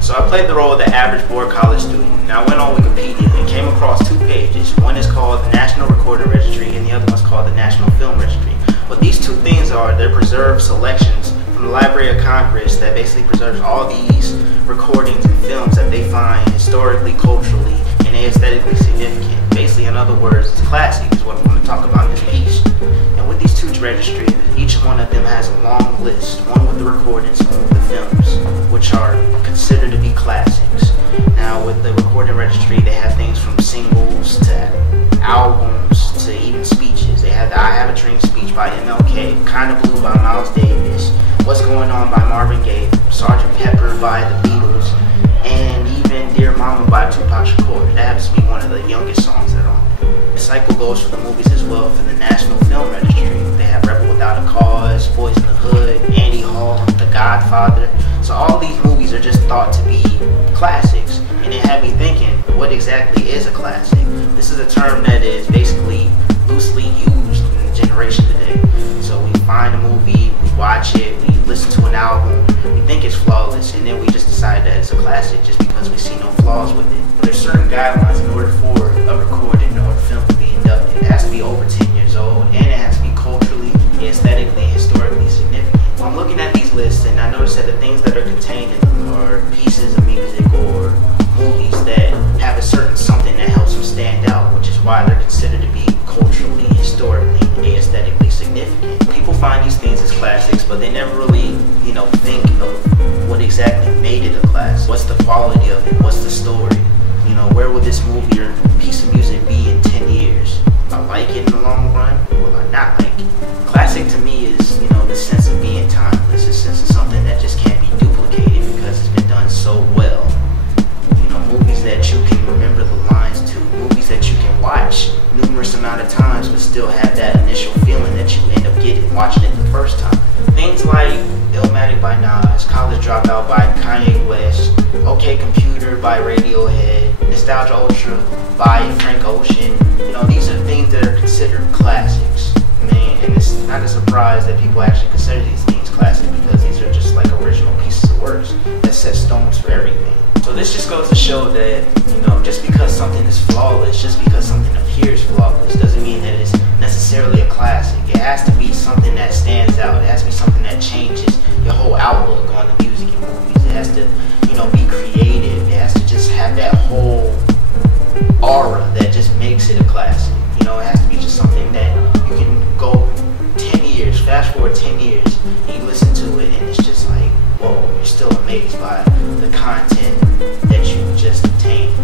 So I played the role of the average bored college student. Now I went on Wikipedia and came across two pages. One is called the National Recording Registry and the other one's called the National Film Registry. What these two things are, they're preserved selections from the Library of Congress that basically preserves all these recordings and films that they find historically, culturally, and aesthetically significant. Basically, in other words, it's classic is what I'm going to talk about in this piece. And with these two registries, each one of them has a long list, one with the recordings, one with the films, which are considered to be classics. Now with the recording registry, they have things from singles to albums to even speeches. They have the I Have a Dream speech by MLK, Kinda Blue by Miles Davis, What's Going On by Marvin Gaye, Sgt. Pepper by the Beatles, and even Dear Mama by Tupac Shakur. That happens to be one of the youngest songs that are on there. The cycle goes for the movies as well. For the National Film Registry, they have Rebel Without a Cause, Boys in the Hood, Annie Hall, The Godfather. So all these movies are just thought to be classics, and it had me thinking, what exactly is a classic? This is a term that is basically loosely used in the generation today. So we find a movie, we watch it, we listen to an album, we think it's flawless, and then we just decide that it's a classic just because we see no flaws with it. There's certain guidelines in order for a recording or a film to be inducted. It has to be over 10 years old, and it has to be culturally, aesthetically, and historically significant. Well, I'm looking at these lists, and I noticed that the things that are contained in them are pieces of music or movies that have a certain something that helps them stand out, which is why they're considered to be culturally, historically, and aesthetically significant. People find these things as classics, but they never really, think of what exactly made it a classic. What's the quality of it? What's the story? Where will this movie or piece of music be in 10 years? Will I like it in the long run? Will I not like it? Classic to me is, the sense of being timeless, a sense of something that just can't be duplicated because it's been done so well. Movies that you can remember the lines to, movies that you can watch numerous amount of times but still have that initial feeling that you end up getting watching it the first time. Things like Illmatic by Nas, College Dropout by Kanye West, OK Computer by Radiohead, Nostalgia Ultra by Frank Ocean. These are things that are considered classics. And it's not a surprise that people actually consider these things classic because these are just like original pieces of works that set stones for everything. So this just goes to show that, just because something is flawless, just because something appears flawless, doesn't mean that it's necessarily a classic. It has to be something that stands out. It has to be something that changes your whole outlook on the music and movies. It has to, be creative. It has to just have that whole aura that just makes it a classic. It has to be just something that you can go 10 years, fast forward 10 years, and you listen to it, and it's just like, whoa, you're still amazed by the content that you just obtained.